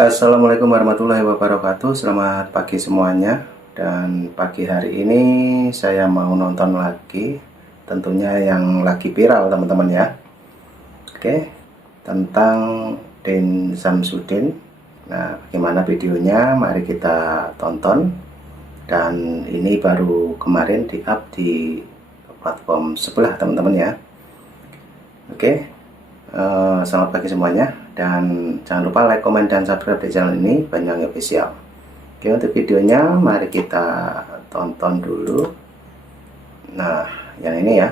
Assalamualaikum warahmatullahi wabarakatuh. Selamat pagi semuanya. Dan pagi hari ini saya mau nonton lagi, tentunya yang lagi viral teman-teman ya. Oke, tentang Din Samsudin. Nah, bagaimana videonya? Mari kita tonton. Dan ini baru kemarin di-up di platform sebelah teman-teman ya. Oke. Selamat pagi semuanya, dan jangan lupa like, komen, dan subscribe di channel ini Banyuwangi Official. Oke, untuk videonya mari kita tonton dulu. Nah, yang ini ya,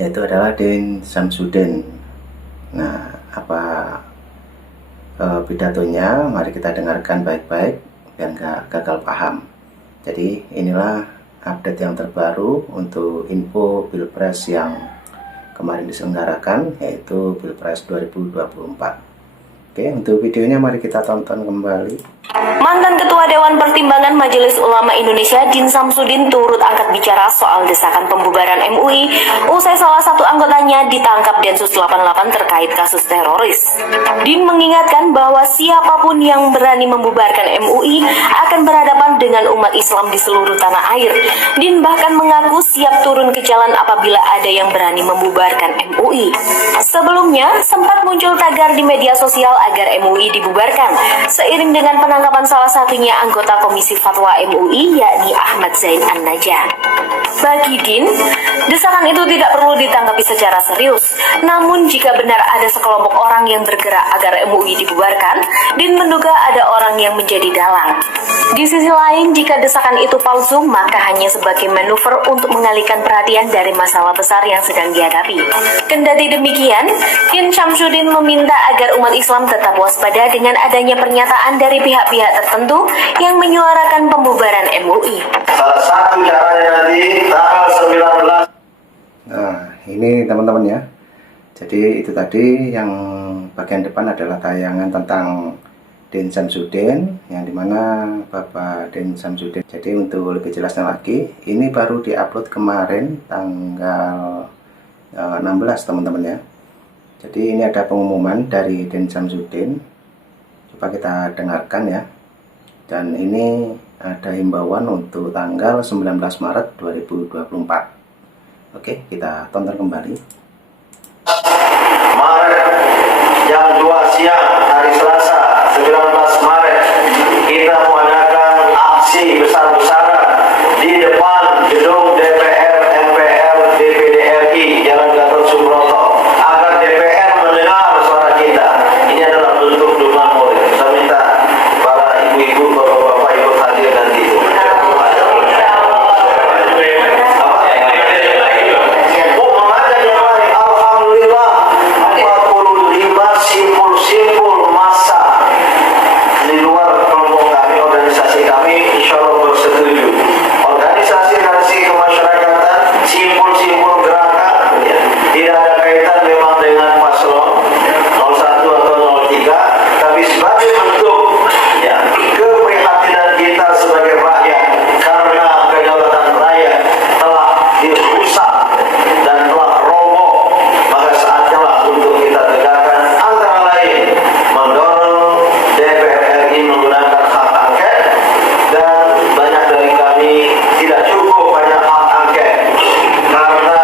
yaitu adalah Din Samsudin. Nah, apa pidatonya? Mari kita dengarkan baik-baik biar nggak gagal paham. Jadi inilah update yang terbaru untuk info Pilpres yang kemarin diselenggarakan, yaitu Pilpres 2024. Oke, untuk videonya mari kita tonton kembali. Mantan Ketua Dewan Pertimbangan Majelis Ulama Indonesia Din Samsudin turut angkat bicara soal desakan pembubaran MUI usai salah satu anggotanya ditangkap Densus 88 terkait kasus teroris. Din mengingatkan bahwa siapapun yang berani membubarkan MUI akan berhadapan dengan umat Islam di seluruh tanah air. Din bahkan mengaku siap turun ke jalan apabila ada yang berani membubarkan MUI. Sebelumnya, sempat muncul tagar di media sosial agar MUI dibubarkan, seiring dengan penangkapan salah satunya anggota Komisi Fatwa MUI, yakni Ahmad Zain An-Najah. Bagi Din, desakan itu tidak perlu ditanggapi secara serius. Namun jika benar ada sekelompok orang yang bergerak agar MUI dibubarkan, Din menduga ada orang yang menjadi dalang. Di sisi lain, jika desakan itu palsu, maka hanya sebagai manuver untuk mengalihkan perhatian dari masalah besar yang sedang dihadapi. Kendati demikian, Din Samsudin meminta agar umat Islam tetap waspada dengan adanya pernyataan dari pihak-pihak tertentu yang menyuarakan pembubaran MUI. Salah satu caranya nanti tanggal 19. Nah, ini teman-teman ya. Jadi itu tadi yang bagian depan adalah tayangan tentang Din Samsudin, yang dimana Bapak Din Samsudin. Jadi untuk lebih jelasnya lagi, ini baru diupload kemarin tanggal 16 teman-teman ya. Jadi ini ada pengumuman dari Din Samsudin. Coba kita dengarkan ya. Dan ini ada himbauan untuk tanggal 19 Maret 2024. Oke, kita tonton kembali. Maret jam 2 siang hari Selasa 19 Maret kita mengadakan aksi besar-besaran di depan gedung DPR MPR DPD RI Jalan Gatot Subroto agar DPR mendengar suara kita. Ini adalah bentuk dukungan moral. Saya minta para ibu-ibu, bapak-bapak ikut hadir nanti. Alhamdulillah 45 simpul-simpul massa di luar kelompok kami, organisasi kami insya Allah bersetuju. Organisasi kemasyarakatan, simpul-simpul gerakan ya, tidak ada kaitan memang dengan paslon 01 atau 03, tapi sebagai bentuk ya keprihatinan kita sebagai rakyat karena kedaulatan rakyat telah dirusak dan telah roboh. Maka saatnya lah untuk kita tegakkan, antara lain mendorong DPR RI menggunakan hak angket, dan banyak dari kami tidak cukup banyak hak angket karena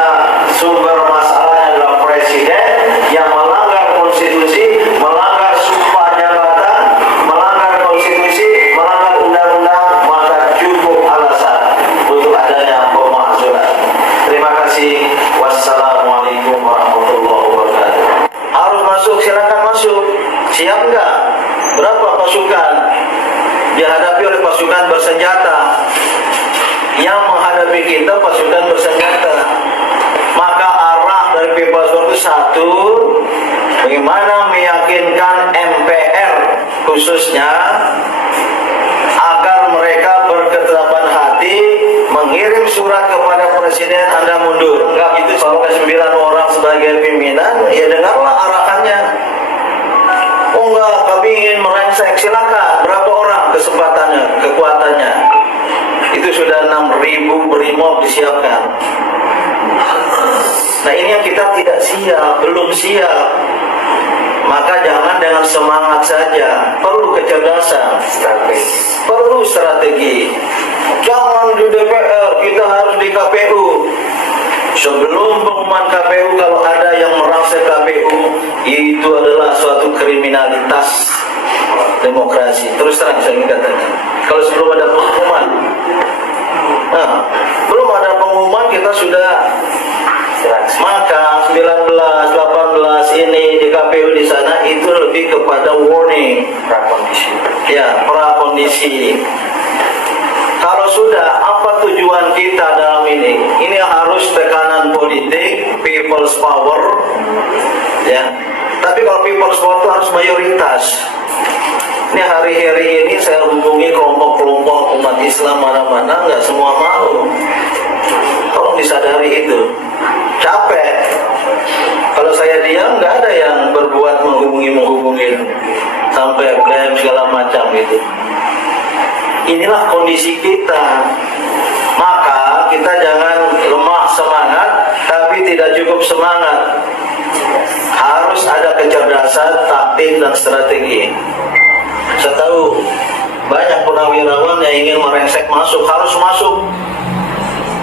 sumber masalahnya adalah presiden yang melanggar konstitusi, melanggar sumpah jabatan, melanggar konstitusi, melanggar undang-undang, maka cukup alasan untuk adanya pemakzulan. Terima kasih. Wassalamualaikum warahmatullahi wabarakatuh. Harus masuk, silakan masuk. Siap nggak? Berapa pasukan dihadapi oleh pasukan bersenjata? Yang menghadapi kita pasukan bersenjata. Maka arah dari pihak itu satu, bagaimana meyakinkan MPR khususnya agar mereka berketetapan hati mengirim surat kepada presiden, Anda mundur. Enggak, itu sampai 9 orang sebagai pimpinan, ya dengarlah arahannya. Oh enggak, kami ingin merangsek, silakan. Berapa orang kesempatannya, kekuatannya? Itu sudah 6.000 brimob disiapkan. Nah ini yang kita tidak siap, belum siap. Maka jangan dengan semangat saja, perlu kecerdasan, perlu strategi. Jangan di DPR, kita harus di KPU. Sebelum pengumuman KPU, kalau ada yang merasa KPU itu adalah suatu kriminalitas demokrasi. Terus terang saya ingin katakan, kalau sebelum ada pengumuman, belum ada pengumuman kita sudah. Maka 19, 18 ini di KPU di sana itu lebih kepada warning, prakondisi. Ya, prakondisi. Kalau sudah, apa tujuan kita dalam ini? Ini harus tekanan politik, people's power. Ya. Tapi kalau people's power itu harus mayoritas. Ini hari-hari ini saya hubungi kelompok-kelompok umat Islam mana-mana, nggak semua mau. Tolong disadari itu. Capek. Kalau saya diam, nggak ada yang berbuat menghubungi sampai klaim segala macam itu. Inilah kondisi kita. Maka kita jangan lemah semangat, tapi tidak cukup semangat. Harus ada kecerdasan, taktik dan strategi. Saya tahu banyak purnawirawan yang ingin merengsek masuk, harus masuk.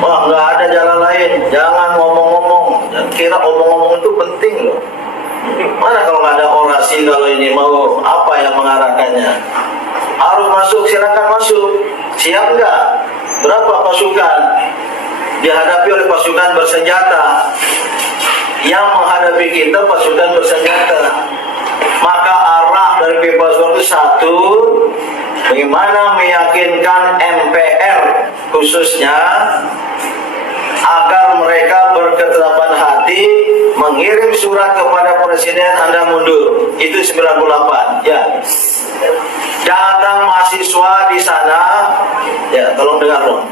Wah, nggak ada jalan lain. Jangan ngomong-ngomong. Kira omong-omong itu penting loh. Mana kalau nggak ada orasi, kalau ini mau apa yang mengarahkannya? Harus masuk, silakan masuk. Siap nggak? Berapa pasukan? Dihadapi oleh pasukan bersenjata. Yang menghadapi kita pasukan bersenjata. Maka arah dari People's War itu satu, bagaimana meyakinkan MPR khususnya agar mereka berketetapan hati mengirim surat kepada Presiden Anda mundur. Itu 98. Ya. Datang mahasiswa di sana, ya tolong dengar dong.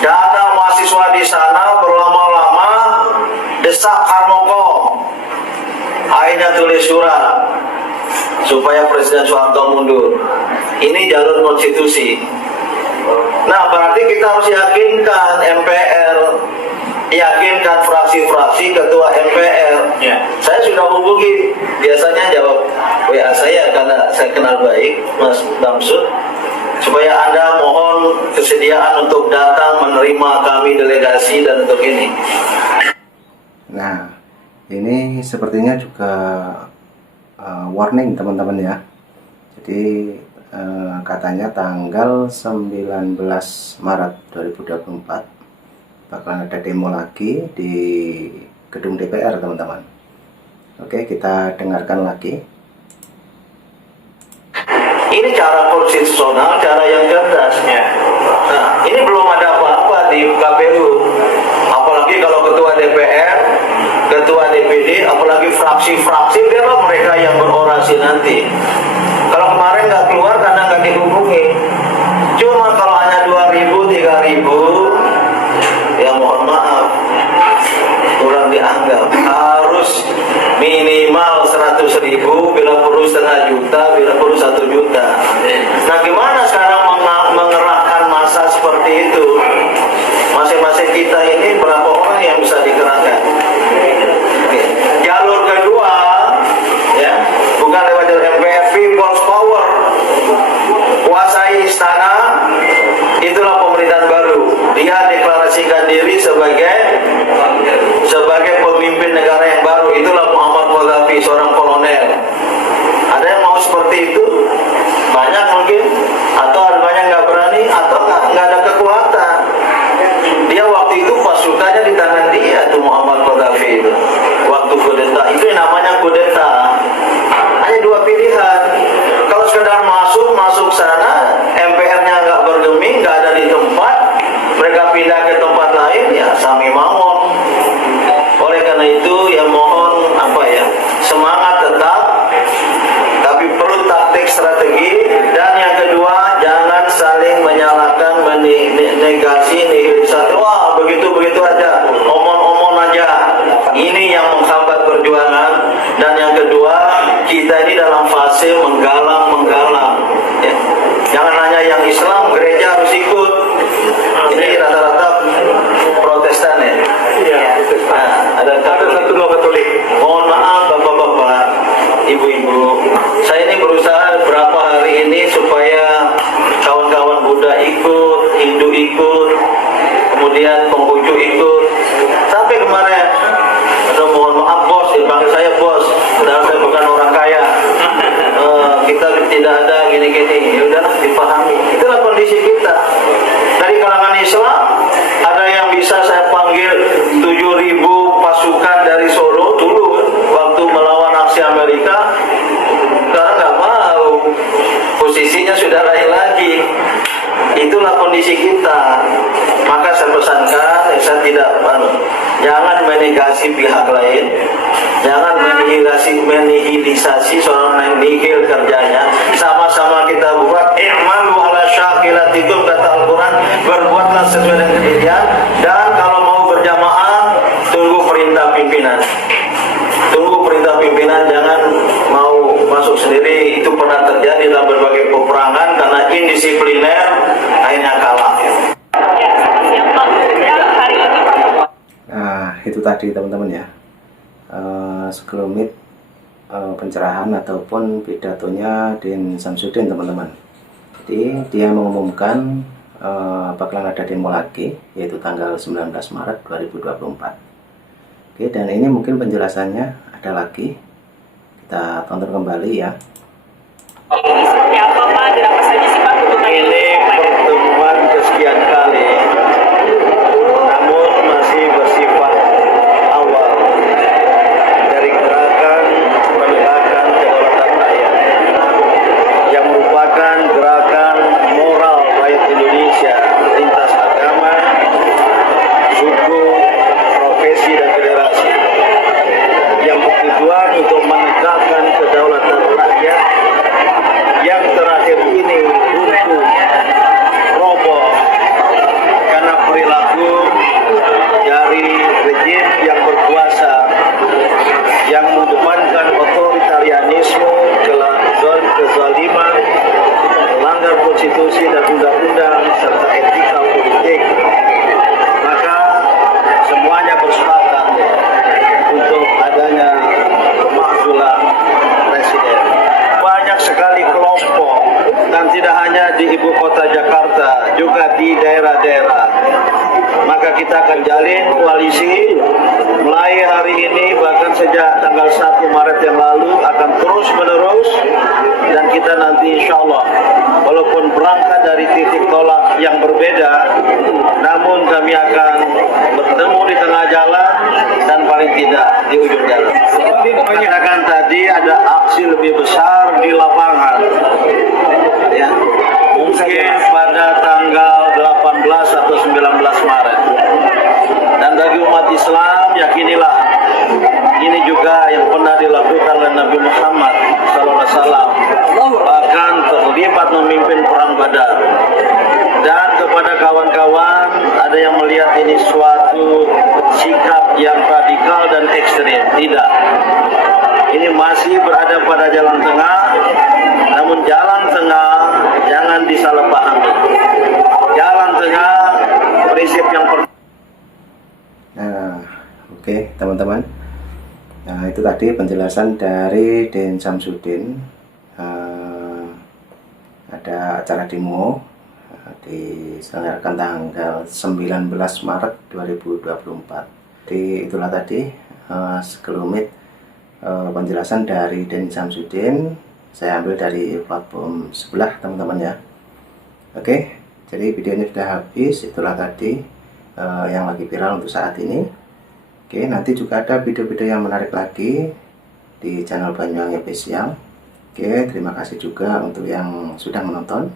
Datang mahasiswa di sana berlama-lama desak Harmoko. Akhirnya tulis surat supaya Presiden Soeharto mundur. Ini jalur konstitusi. Nah, berarti kita harus yakinkan MPR, yakinkan fraksi-fraksi ketua MPR. Ya. Saya sudah hubungi, biasanya jawab WA saya karena saya kenal baik Mas Damsud, supaya Anda mohon kesediaan untuk datang menerima kami delegasi dan untuk ini. Nah, ini sepertinya juga warning teman-teman ya. Jadi katanya tanggal 19 Maret 2024 bakalan ada demo lagi di gedung DPR teman-teman. Oke, kita dengarkan lagi. Ini cara konstitusional, cara yang cerdasnya. Nah, ini belum ada apa-apa di KPU. Apalagi kalau ketua DPR, ketua DPD, apalagi fraksi-fraksi, biarlah mereka yang berorasi nanti. Kalau kemarin nggak keluar karena nggak dihubungi. Cuma kalau hanya 2.000, 3.000, ya mohon maaf, kurang dianggap. Harus minimal 100.000, bila perlu 0,5 juta, bila perlu 1 juta. Nah, gimana sekarang mengerahkan massa seperti itu? Masing-masing kita ini berapa orang yang bisa dikerahkan? Oke. Jalur kedua, ya, bukan lewat jalur MPR, people's power, kuasai istana, itulah pemerintahan baru. Dia deklarasikan diri sebagai pemimpin negara yang baru. Itulah Muhammad Gaddafi, seorang kolonel. Ada yang mau seperti itu? Banyak mungkin. jangan menegasi pihak lain, jangan menihilisasi seorang nihil kerjanya. Sama-sama kita buat i'malu ala syakilatikum, kata Al-Quran, berbuatlah sesuai dengan kejadian. Dan kalau mau berjamaah, tunggu perintah pimpinan. Tunggu perintah pimpinan, jangan mau masuk sendiri. Itu pernah terjadi dalam berbagai peperangan karena indisipliner, akhirnya kalah. Nah, itu tadi teman-teman ya, sekelumit pencerahan ataupun pidatonya Din Samsudin teman-teman. Jadi dia mengumumkan bakalan ada demo lagi, yaitu tanggal 19 Maret 2024. Oke, dan ini mungkin penjelasannya ada lagi, kita tonton kembali ya. Ini seperti apa Pak, dan apa saja sih Pak tuntutan Ini pertemuan kesekian kali, namun masih bersifat awal dari gerakan penegakan kedaulatan rakyat yang merupakan gerakan moral rakyat Indonesia lintas agama, suku, profesi, dan federasi yang bertujuan untuk menegakkan kedaulatan rakyat yang terakhir ini runtuh, roboh karena perilaku dari rejim yang berkuasa yang mengedepankan otoritarianisme, kezaliman, melanggar konstitusi dan undang-undang serta etika politik. Maka semuanya bersepakat untuk adanya pemakzulan presiden. Banyak sekali kelompok, dan tidak hanya di ibu kota Jakarta, juga di daerah-daerah. Maka kita akan jalin koalisi mulai hari ini, bahkan sejak tanggal 1 Maret yang lalu akan terus menerus. Dan kita nanti insya Allah, walaupun berangkat dari titik tolak yang berbeda, namun kami akan bertemu di tengah jalan dan paling tidak di ujung jalan. Katakan tadi ada aksi lebih besar di lapangan, ya, mungkin pada tanggal 18 atau 19 Maret. Dan bagi umat Islam, yakinilah ini juga yang pernah dilakukan oleh Nabi Muhammad SAW, bahkan terlibat memimpin perang Badar. Dan kepada kawan-kawan, ada yang melihat ini suatu sikap yang radikal dan ekstrim. Tidak, ini masih berada pada jalan tengah. Namun jalan tengah jangan disalahpahami. Jalan tengah prinsip yang Nah, oke teman-teman. Nah, itu tadi penjelasan dari Din Samsudin. Ada acara demo diselenggarakan tanggal 19 Maret 2024. Jadi itulah tadi sekelumit penjelasan dari Din Samsudin. Saya ambil dari platform sebelah teman-teman ya. Oke, jadi videonya sudah habis. Itulah tadi yang lagi viral untuk saat ini. Oke, nanti juga ada video-video yang menarik lagi di channel Banyuwangi Official. Oke, terima kasih juga untuk yang sudah menonton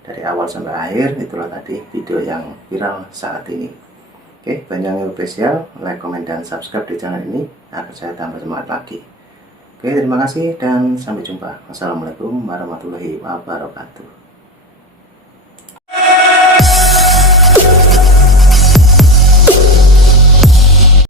dari awal sampai akhir. Itulah tadi video yang viral saat ini. Oke, Banyuwangi Official, like, komen, dan subscribe di channel ini agar saya tambah semangat lagi. Oke, terima kasih dan sampai jumpa. Wassalamualaikum warahmatullahi wabarakatuh.